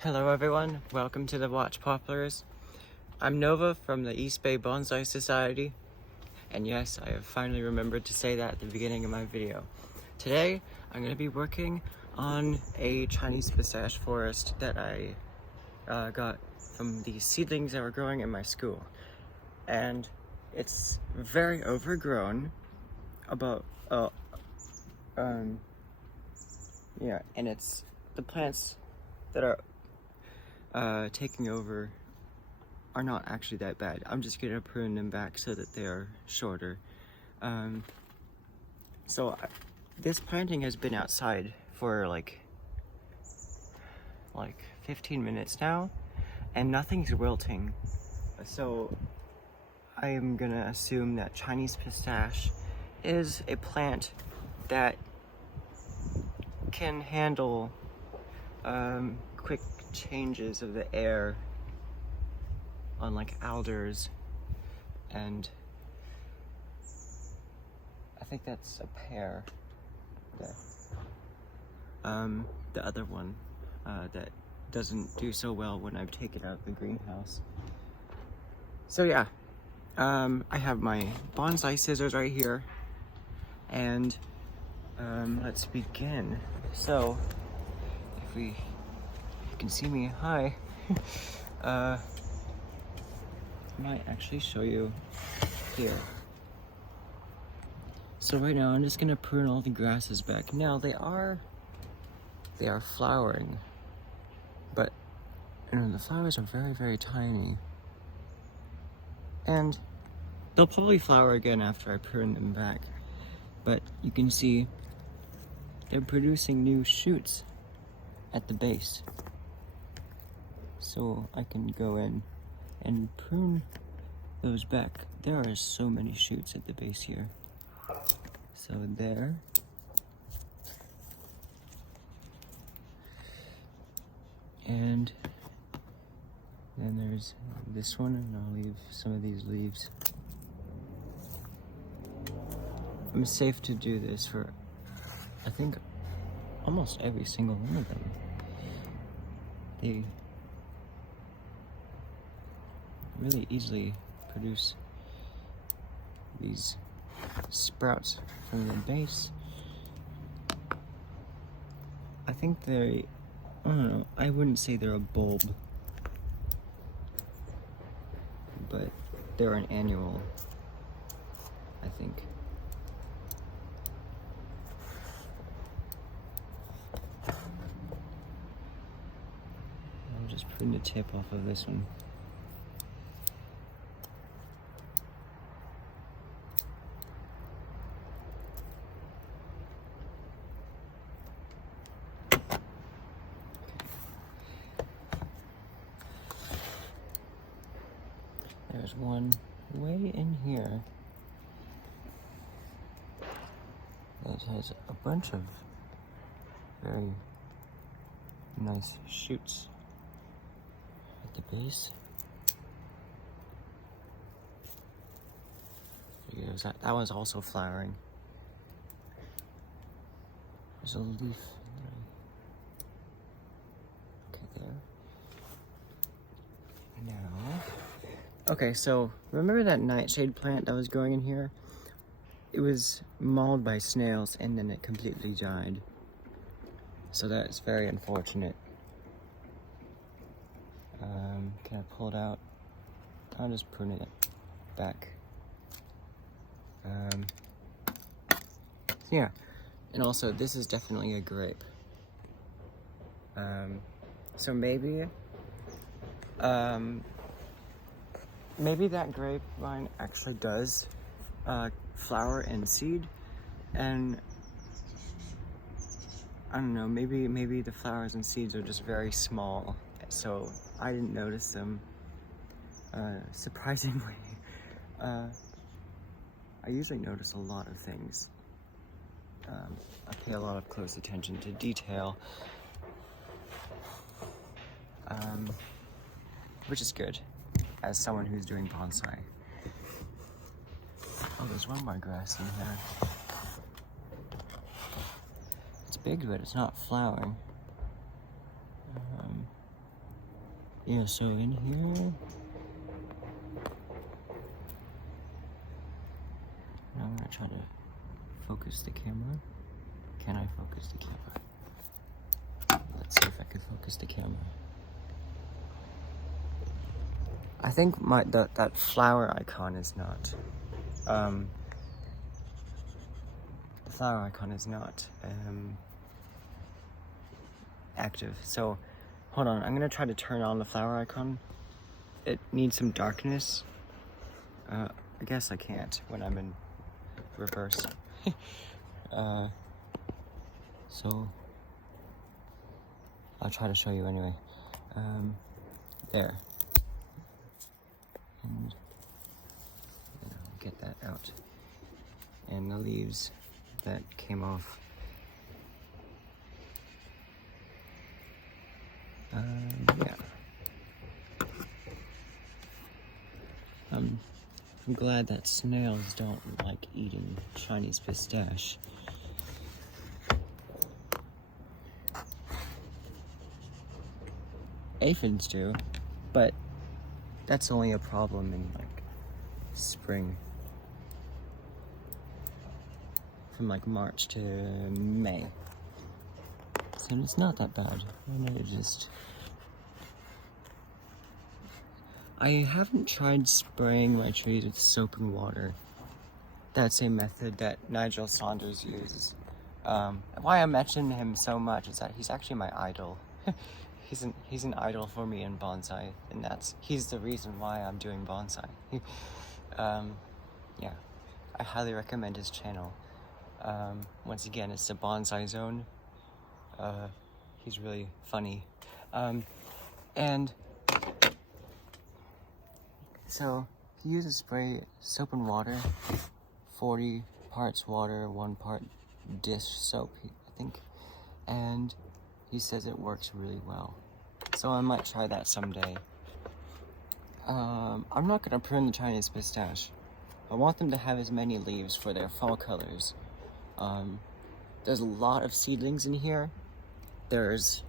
Hello everyone, welcome to the Watch Poplars. I'm Nova from the East Bay Bonsai Society, and yes, I have finally remembered to say that at the beginning of my video. Today, I'm going to be working on a Chinese pistache forest that I got from the seedlings that were growing in my school. And it's very overgrown, and it's the plants that are taking over are not actually that bad. I'm just gonna prune them back so that they are shorter. This planting has been outside for like 15 minutes now, and nothing's wilting. So I am gonna assume that Chinese pistache is a plant that can handle quick changes of the air on like alders, and I think that's a pear there. The other one that doesn't do so well when I take it out of the greenhouse. So yeah, I have my bonsai scissors right here, and let's begin. So if you can see me, hi. I might actually show you here. So right now I'm just gonna prune all the grasses back. Now they are flowering, but the flowers are very, very tiny. And they'll probably flower again after I prune them back. But you can see they're producing new shoots at the base. So I can go in and prune those back. There are so many shoots at the base here. So there. And then there's this one, and I'll leave some of these leaves. I'm safe to do this for, I think, almost every single one of them. They really easily produce these sprouts from the base. I think I don't know, I wouldn't say they're a bulb, but they're an annual, I think. I'll just prune the tip off of this one. There's one way in here that has a bunch of very nice shoots at the base. There goes. That one's also flowering. There's a leaf there. Okay, there. Now, okay, so remember that nightshade plant that was growing in here? It was mauled by snails and then it completely died. So that's very unfortunate. Can I pull it out? I'll just prune it back. Yeah, and also this is definitely a grape. So maybe that grapevine actually does flower and seed, and I don't know, maybe the flowers and seeds are just very small, so I didn't notice them. Surprisingly, I usually notice a lot of things. I pay a lot of close attention to detail, which is good as someone who's doing bonsai. Oh, there's one more grass in here. It's big, but it's not flowering. Yeah, so in here, now I'm gonna try to focus the camera. Can I focus the camera? Let's see if I can focus the camera. I think that flower icon is not, the flower icon is not active. So hold on, I'm gonna try to turn on the flower icon. It needs some darkness. I guess I can't when I'm in reverse. So I'll try to show you anyway. There. And get that out. And the leaves that came off. Yeah. I'm glad that snails don't like eating Chinese pistache. Aphids do, but that's only a problem in like spring. From like March to May. So it's not that bad. I haven't tried spraying my trees with soap and water. That same method that Nigel Saunders uses. Why I mention him so much is that he's actually my idol. He's an idol for me in bonsai, and he's the reason why I'm doing bonsai. Yeah, I highly recommend his channel. Once again, it's the Bonsai Zone. He's really funny. And so he uses spray soap and water, 40 parts water, 1 part dish soap, I think. And he says it works really well. So I might try that someday. I'm not gonna prune the Chinese pistache. I want them to have as many leaves for their fall colors. There's a lot of seedlings in here. There's,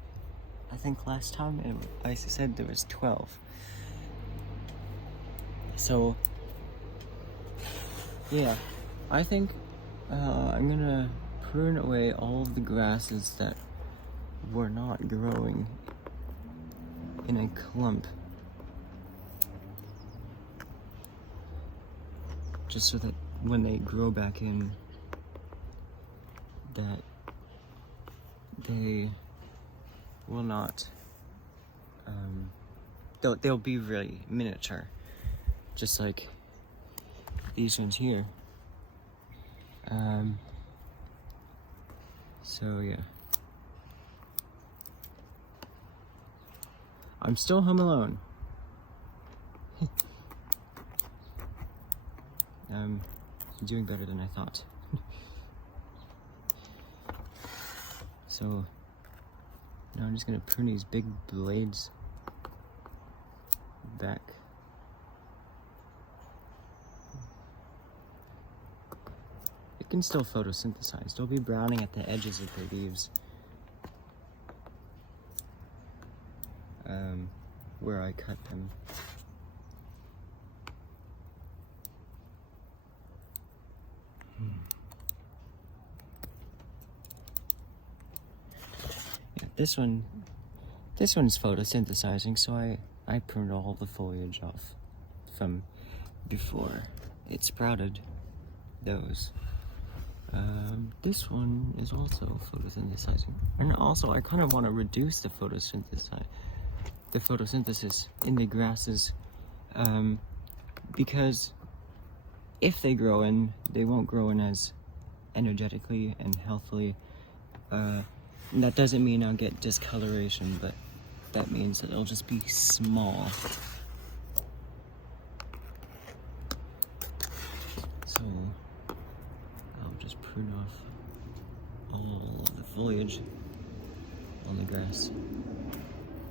I think last time I said there was 12. So, yeah, I think I'm gonna prune away all of the grasses that were not growing in a clump. Just so that when they grow back in, that they will not, they'll be really miniature, just like these ones here. So yeah, I'm still home alone. I'm doing better than I thought. So now I'm just gonna prune these big blades back. It can still photosynthesize. They'll be browning at the edges of the leaves. Where I cut them. Yeah, this one's photosynthesizing, so I pruned all the foliage off from before it sprouted those. This one is also photosynthesizing, and also I kind of want to reduce the photosynthesis in the grasses, because if they grow in, they won't grow in as energetically and healthily. That doesn't mean I'll get discoloration, but that means that it'll just be small. So I'll just prune off all of the foliage on the grass.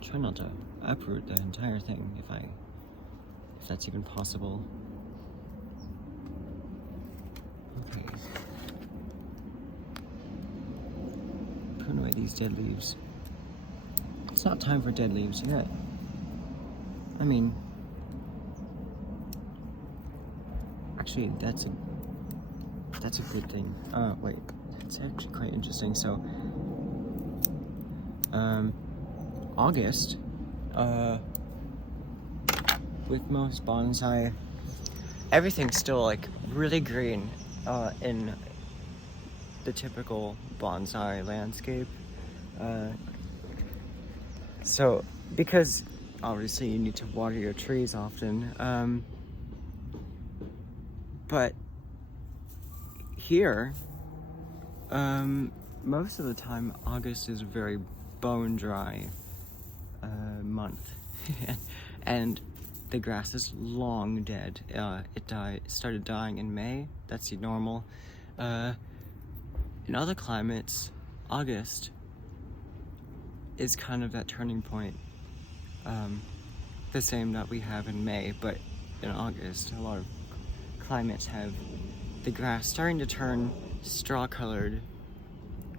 Try not to uproot the entire thing if that's even possible. Okay. Prune away these dead leaves. It's not time for dead leaves yet. I mean, actually, that's a good thing. Wait, it's actually quite interesting. So, August, with most bonsai, everything's still like really green, in the typical bonsai landscape. So, because obviously you need to water your trees often, but here, most of the time, August is a very bone dry month, and the grass is long dead. It started dying in May. That's normal. In other climates, August is kind of that turning point. The same that we have in May, but in August, a lot of climates have the grass starting to turn straw-colored,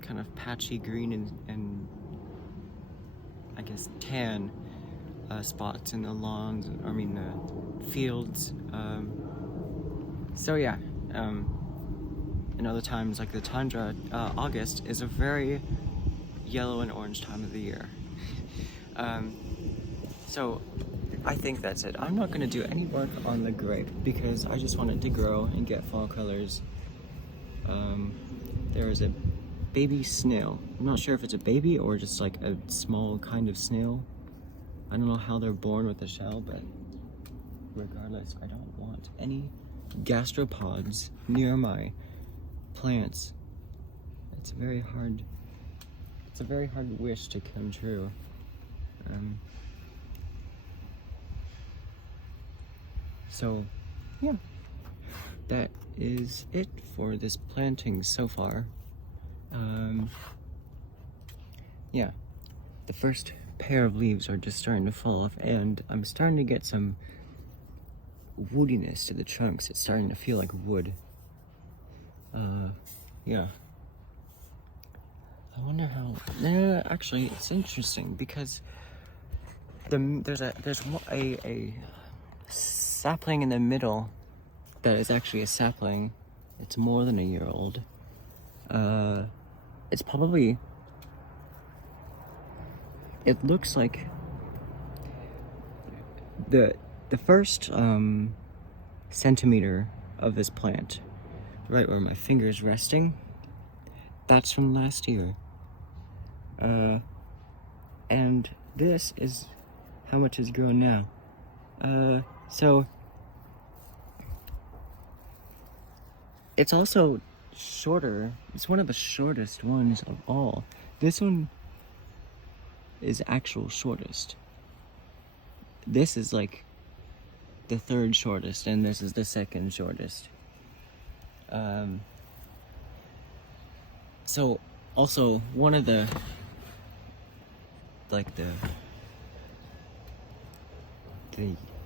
kind of patchy green and I guess tan spots in the lawns, I mean the fields. So yeah, in other times like the tundra, August is a very yellow and orange time of the year. So I think that's it. I'm not going to do any work on the grape because I just want it to grow and get fall colors. There is a baby snail. I'm not sure if it's a baby or just like a small kind of snail. I don't know how they're born with a shell, but regardless, I don't want any gastropods near my plants. It's a very hard wish to come true. So, yeah, that is it for this planting so far. Yeah, the first pair of leaves are just starting to fall off, and I'm starting to get some woodiness to the trunks. It's starting to feel like wood. Yeah. I wonder how. Actually, it's interesting because there's a sapling in the middle that is actually a sapling. It's more than a year old. It's probably. It looks like the first centimeter of this plant, right where my finger is resting, that's from last year. And this is how much has grown now. So it's also shorter. It's one of the shortest ones of all. This one is actual shortest. This is like the third shortest, and this is the second shortest. So also one of the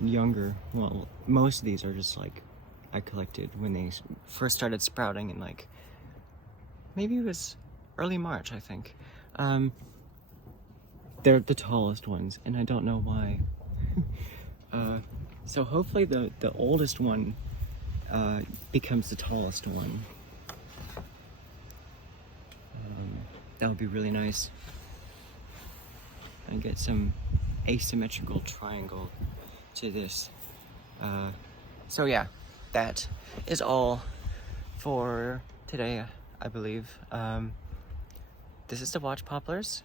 younger, well, most of these are just like I collected when they first started sprouting in like maybe it was early March, I think. They're the tallest ones, and I don't know why. So hopefully the oldest one becomes the tallest one. That would be really nice. And get some asymmetrical triangle to this. So yeah, that is all for today, I believe. This is the Watch Poplars.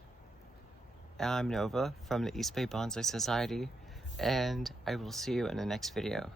I'm Nova from the East Bay Bonsai Society, and I will see you in the next video.